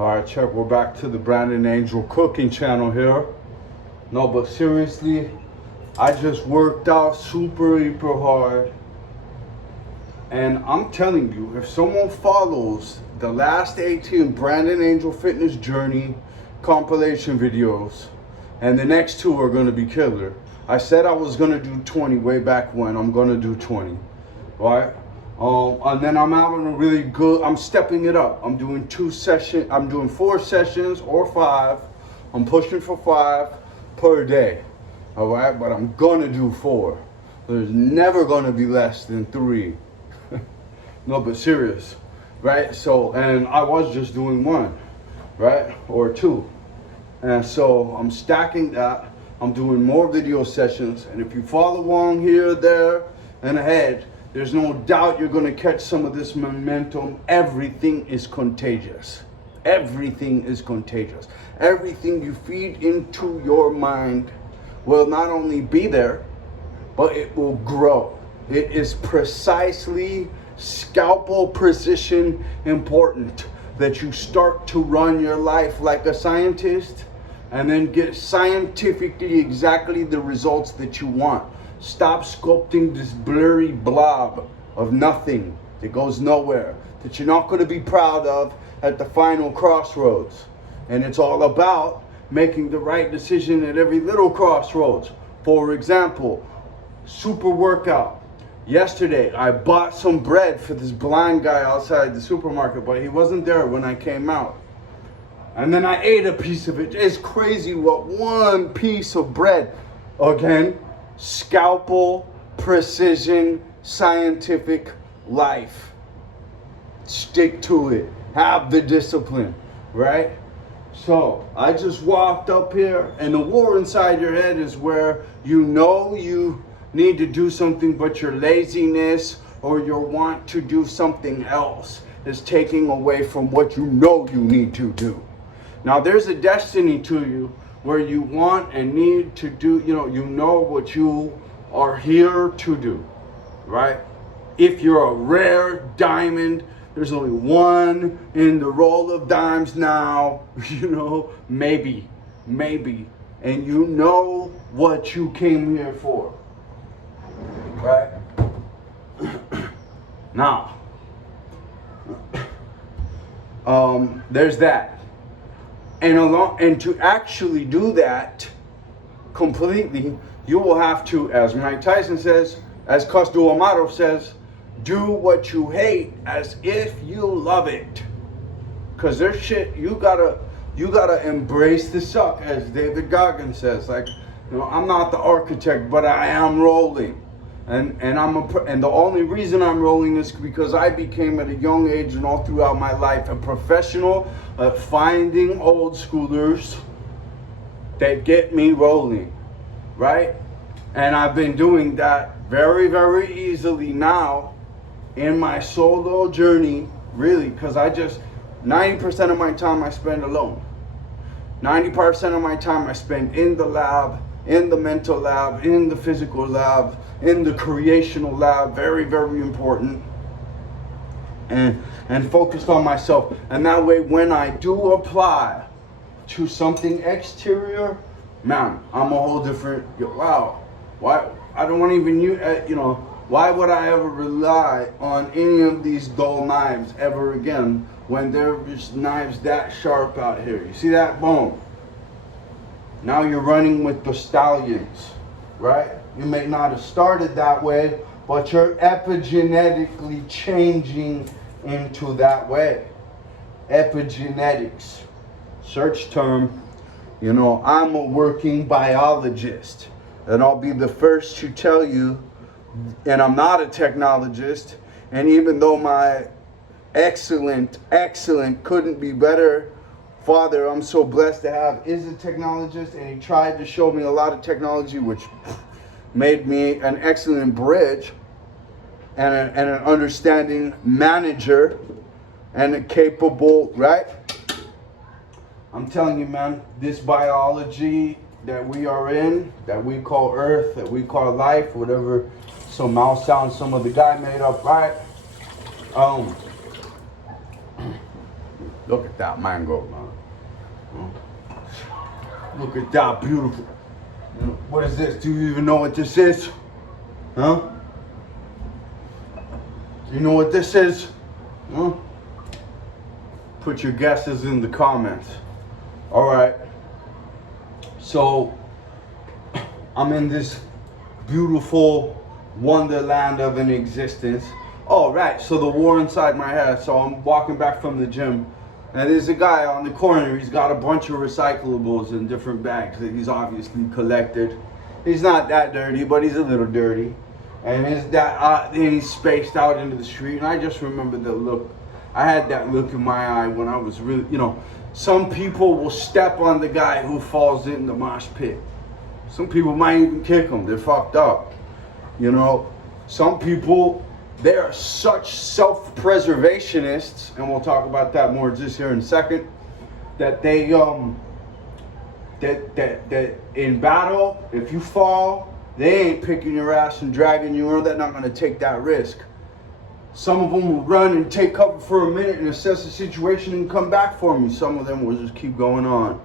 Alright, check, we're back to the Brandon Angel cooking channel here. No, but seriously, I just worked out super hard. And I'm telling you, if someone follows the last 18 Brandon Angel fitness journey compilation videos, and the next 2 are gonna be killer. I said I was gonna do 20 way back when. I'm gonna do 20, right? And then I'm having a really good, I'm stepping it up. I'm doing 4 sessions or 5. I'm pushing for 5 per day, all right? But I'm gonna do 4. There's never gonna be less than 3. No, but serious, right? So, and I was just doing 1, right? Or 2. And so I'm stacking that. I'm doing more video sessions. And if you follow along here, there, and ahead, there's no doubt you're gonna catch some of this momentum. Everything is contagious. Everything is contagious. Everything you feed into your mind will not only be there, but it will grow. It is precisely scalpel precision important that you start to run your life like a scientist and then get scientifically exactly the results that you want. Stop sculpting this blurry blob of nothing that goes nowhere, that you're not going to be proud of at the final crossroads. And it's all about making the right decision at every little crossroads. For example, super workout. Yesterday, I bought some bread for this blind guy outside the supermarket, but he wasn't there when I came out. And then I ate a piece of it. It's crazy what one piece of bread, again, scalpel, precision, scientific life. Stick to it. Have the discipline, right? So I just walked up here, and the war inside your head is where you know you need to do something, but your laziness or your want to do something else is taking away from what you know you need to do. Now there's a destiny to you where you want and need to do, you know what you are here to do, right? If you're a rare diamond, there's only one in the roll of dimes now, maybe, and you know what you came here for, right? Now, there's that. And to actually do that completely, you will have to, as Mike Tyson says, as Cosdo Amato says, do what you hate as if you love it. Cause there's shit you gotta embrace the suck, as David Goggins says. Like, I'm not the architect, but I am rolling. And the only reason I'm rolling is because I became at a young age and all throughout my life a professional at finding old schoolers that get me rolling, right? And I've been doing that very, very easily now in my solo journey, really, because 90% of my time I spend alone. 90% of my time I spend in the lab, in the mental lab, in the physical lab, in the creational lab, very, very important, and focused on myself. And that way, when I do apply to something exterior, man, I'm a whole different, wow, why, I don't want to even use, why would I ever rely on any of these dull knives ever again when there's knives that sharp out here? You see that? Boom. Now you're running with the stallions, right? You may not have started that way, but you're epigenetically changing into that way. Epigenetics, search term. I'm a working biologist, and I'll be the first to tell you, and I'm not a technologist, and even though my excellent couldn't be better father I'm so blessed to have is a technologist, and he tried to show me a lot of technology, which made me an excellent bridge and an understanding manager and a capable, right? I'm telling you, man, this biology that we are in, that we call Earth, that we call life, whatever some mouth sounds some of the guy made up, right? Look at that mango, man. Look at that beautiful. What is this? Do you even know what this is? Huh? Do you know what this is? Huh? Put your guesses in the comments. All right. So I'm in this beautiful wonderland of an existence. All right. So the war inside my head. So I'm walking back from the gym, and there's a guy on the corner. He's got a bunch of recyclables in different bags that he's obviously collected. He's not that dirty, but he's a little dirty. And he's spaced out into the street. And I just remember the look. I had that look in my eye when I was really, some people will step on the guy who falls in the mosh pit. Some people might even kick him. They're fucked up. Some people, they are such self-preservationists, and we'll talk about that more just here in a second, that they, that in battle, if you fall, they ain't picking your ass and dragging you, or they're not going to take that risk. Some of them will run and take cover for a minute and assess the situation and come back for me. Some of them will just keep going on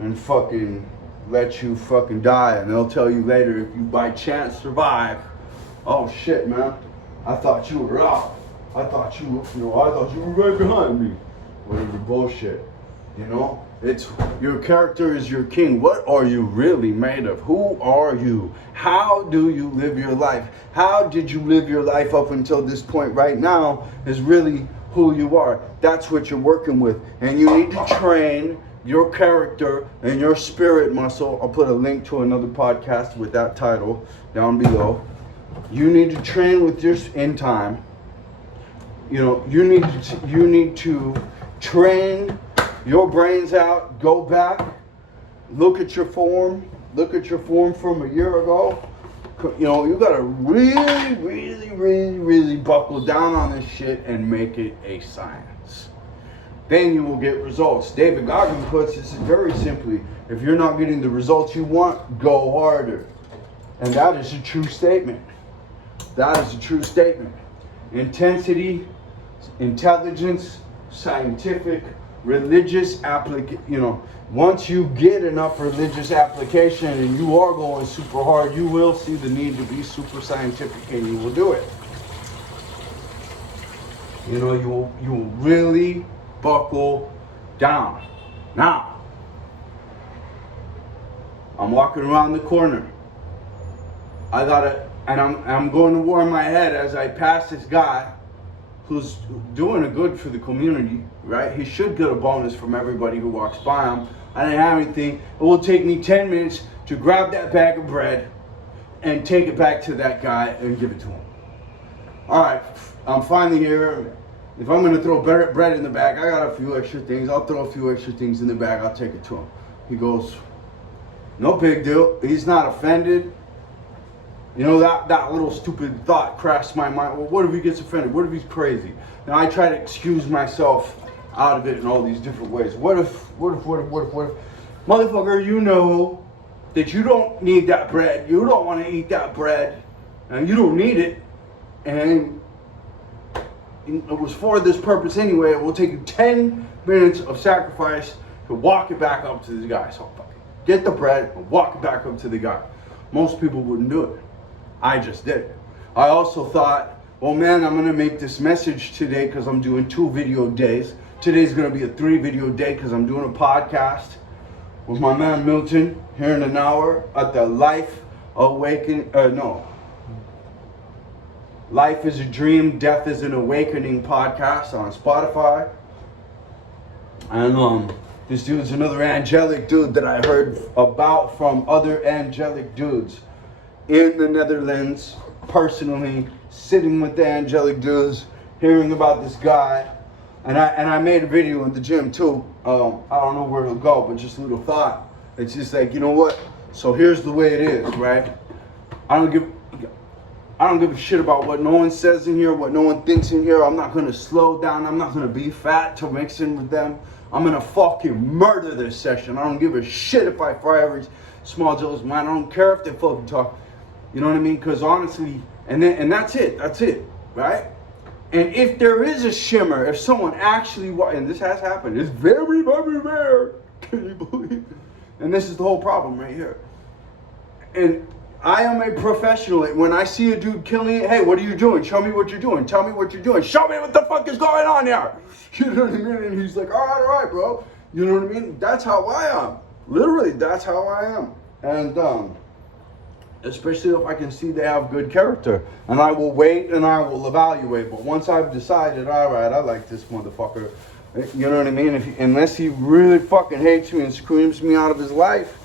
and fucking let you fucking die. And they'll tell you later, if you by chance survive, oh shit, man, I thought you were out. I thought you were right behind me. Whatever bullshit, It's your character is your king. What are you really made of? Who are you? How do you live your life? How did you live your life up until this point right now is really who you are. That's what you're working with. And you need to train your character and your spirit muscle. I'll put a link to another podcast with that title down below. You need to train with your in time. You need to train your brains out, go back, look at your form from a year ago. You gotta really buckle down on this shit and make it a science. Then you will get results. David Goggin puts this very simply: if you're not getting the results you want, go harder. And that is a true statement. Intensity, intelligence, scientific, religious application. Once you get enough religious application and you are going super hard, you will see the need to be super scientific, and you will do it. You will really buckle down. Now, I'm walking around the corner. I'm going to war in my head as I pass this guy who's doing a good for the community, right? He should get a bonus from everybody who walks by him. I didn't have anything. It will take me 10 minutes to grab that bag of bread and take it back to that guy and give it to him. All right, I'm finally here. If I'm gonna throw bread in the bag, I got a few extra things. I'll throw a few extra things in the bag. I'll take it to him. He goes, no big deal. He's not offended. That little stupid thought crossed my mind. Well, what if he gets offended? What if he's crazy? Now I try to excuse myself out of it in all these different ways. What if, motherfucker, you know that you don't need that bread. You don't want to eat that bread, and you don't need it. And it was for this purpose anyway. It will take you 10 minutes of sacrifice to walk it back up to the guy. So fucking get the bread and walk it back up to the guy. Most people wouldn't do it. I just did it. I also thought, well, man, I'm going to make this message today because I'm doing 2 video days. Today's going to be a 3 video day because I'm doing a podcast with my man Milton here in an hour at the Life is a Dream, Death is an Awakening podcast on Spotify. And this dude's another angelic dude that I heard about from other angelic dudes in the Netherlands, personally, sitting with the angelic dudes, hearing about this guy. And I made a video in the gym too. I don't know where it'll go, but just a little thought. It's just like, you know what? So here's the way it is, right? I don't give a shit about what no one says in here, what no one thinks in here. I'm not gonna slow down. I'm not gonna be fat to mix in with them. I'm gonna fucking murder this session. I don't give a shit if I fry every small jealous man. I don't care if they fucking talk. You know what I mean? Because honestly, and that's it, right? And if there is a shimmer, if someone actually, and this has happened, it's very, very rare. Can you believe it? And this is the whole problem right here. And I am a professional. When I see a dude killing it, hey, what are you doing? Show me what you're doing. Tell me what you're doing. Show me what the fuck is going on here. You know what I mean? And he's like, all right, bro. You know what I mean? That's how I am. Literally, that's how I am. And especially if I can see they have good character. And I will wait and I will evaluate. But once I've decided, all right, I like this motherfucker. You know what I mean? Unless he really fucking hates me and screams me out of his life,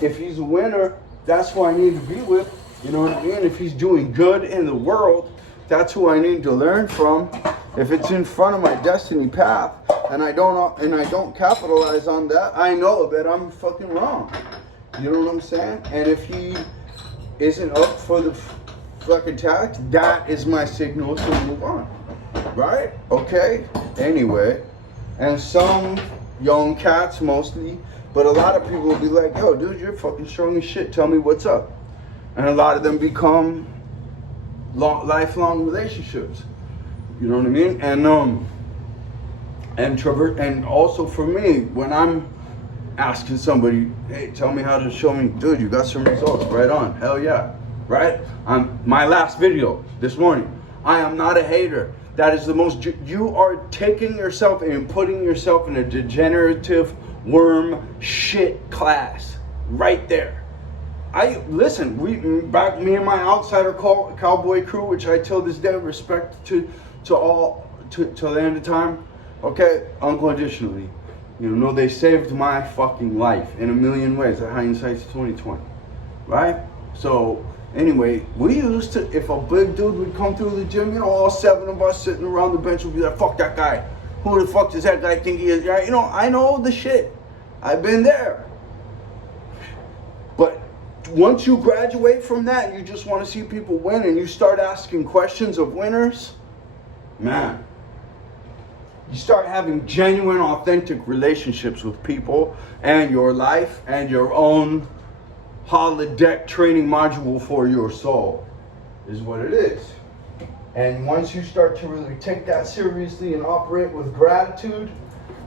if he's a winner, that's who I need to be with. You know what I mean? If he's doing good in the world, that's who I need to learn from. If it's in front of my destiny path and I don't capitalize on that, I know that I'm fucking wrong. You know what I'm saying? And if he isn't up for the fucking task, that is my signal to move on. Right? Okay? Anyway. And some young cats mostly, but a lot of people will be like, yo, dude, you're fucking strong as shit. Tell me what's up. And a lot of them become lifelong relationships. You know what I mean? And also for me, when I'm asking somebody, hey, tell me how to show me, dude, you got some results. Right on. Hell yeah. Right? My last video this morning, I am not a hater. That is the most, you are taking yourself and putting yourself in a degenerative worm shit class right there. Me and my outsider cowboy crew, which I till this day respect to all till the end of time, okay, unconditionally. You know, they saved my fucking life in a million ways. Hindsight's 20/20, right? So anyway, we used to, if a big dude would come through the gym, you know, all 7 of us sitting around the bench would be like, fuck that guy. Who the fuck does that guy think he is? You know, I know the shit. I've been there. But once you graduate from that and you just want to see people win and you start asking questions of winners, man, you start having genuine, authentic relationships with people and your life and your own holodeck training module for your soul is what it is. And once you start to really take that seriously and operate with gratitude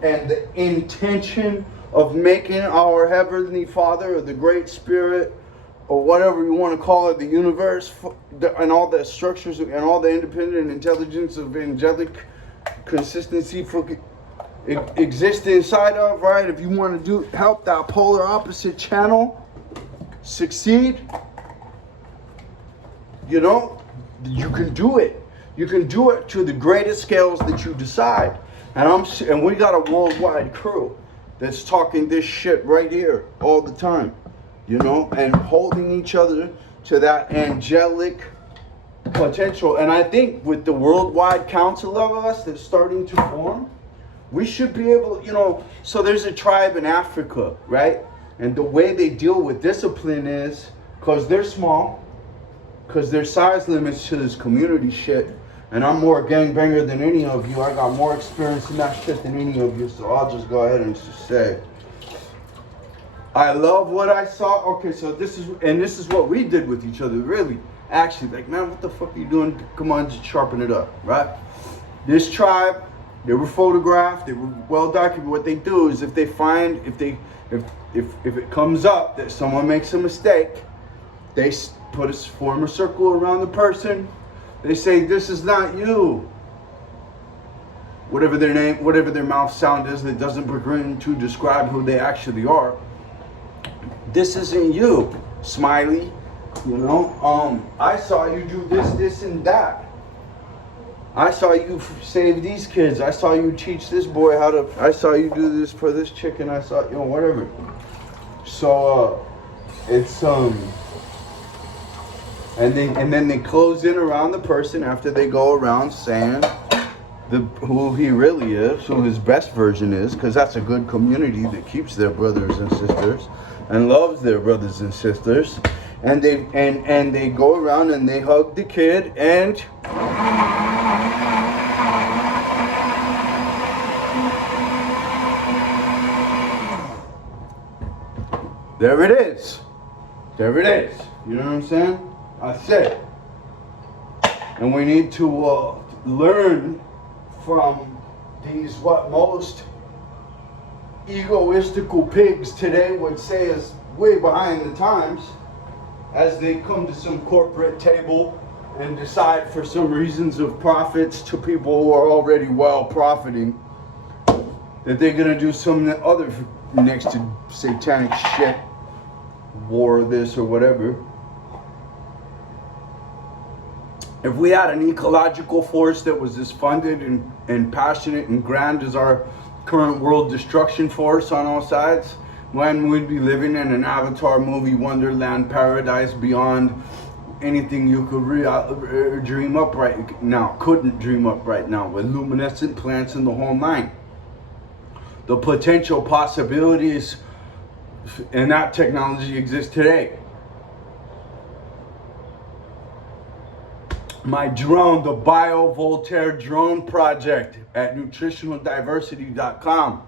and the intention of making our Heavenly Father or the Great Spirit or whatever you want to call it, the universe and all the structures and all the independent intelligence of angelic consistency for exist inside of, right? If you want to help that polar opposite channel succeed, you know, you can do it. You can do it to the greatest scales that you decide. And we got a worldwide crew that's talking this shit right here all the time, you know, and holding each other to that angelic potential. And I think with the worldwide council of us that's starting to form, we should be able, you know, so there's a tribe in Africa, right? And the way they deal with discipline is, because they're small, because there's size limits to this community shit, and I'm more gangbanger than any of you. I got more experience in that shit than any of you, so I'll just go ahead and just say, I love what I saw. Okay, so this is what we did with each other, really. Actually, like, man, what the fuck are you doing? Come on, just sharpen it up, right? This tribe, they were photographed, they were well documented. What they do is if it comes up that someone makes a mistake, they form a circle around the person. They say, this is not you. Whatever their name, whatever their mouth sound is that doesn't begin to describe who they actually are. This isn't you, Smiley. You know, I saw you do this, and that. I saw you save these kids. I saw you teach this boy I saw you do this for this chicken. I saw, you know, whatever. So, it's, and then they close in around the person after they go around saying who he really is, who his best version is, because that's a good community that keeps their brothers and sisters and loves their brothers and sisters. And they go around and they hug the kid and there it is. There it is. You know what I'm saying? I said. And we need to learn from these, what most egoistical pigs today would say is way behind the times, as they come to some corporate table and decide for some reasons of profits to people who are already well profiting that they're gonna do some other next to satanic shit, war this or whatever. If we had an ecological force that was as funded and passionate and grand as our current world destruction force on all sides, when we'd be living in an Avatar movie wonderland paradise beyond anything you could dream up right now, couldn't dream up right now, with luminescent plants in the whole nine. The potential possibilities in that technology exist today. My drone, the BioVoltaire drone project at nutritionaldiversity.com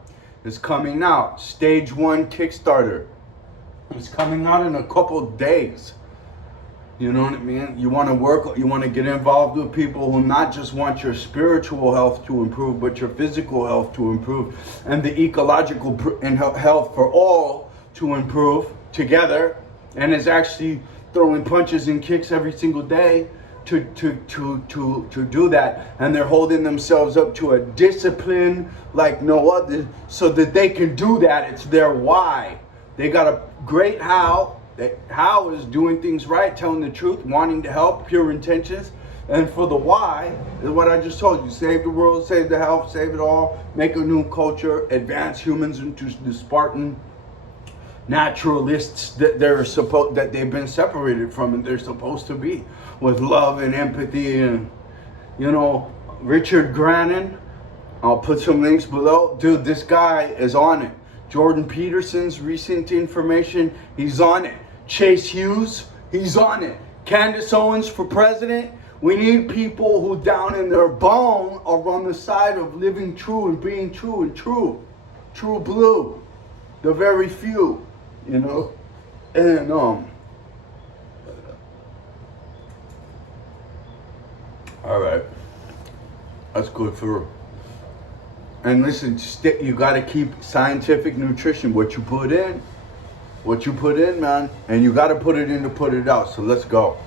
is coming out. Stage 1 Kickstarter. It's coming out in a couple of days. You know what I mean? You want to work, you want to get involved with people who not just want your spiritual health to improve, but your physical health to improve, and the ecological and health for all to improve together, and is actually throwing punches and kicks every single day to do that. And they're holding themselves up to a discipline like no other, so that they can do that. It's their why. They got a great how. How is doing things right, telling the truth, wanting to help, pure intentions. And for the why is what I just told you: save the world, save the health, save it all, make a new culture, advance humans into the Spartan naturalists that they've been separated from, and they're supposed to be, with love and empathy. And you know, Richard Grannon, I'll put some links below. Dude, this guy is on it. Jordan Peterson's recent information, he's on it. Chase Hughes, he's on it. Candace Owens for president. We need people who down in their bone are on the side of living true and being true and true blue. The very few, you know. And all right, that's good for. And listen, you got to keep scientific nutrition. What you put in, man, and you got to put it in to put it out. So let's go.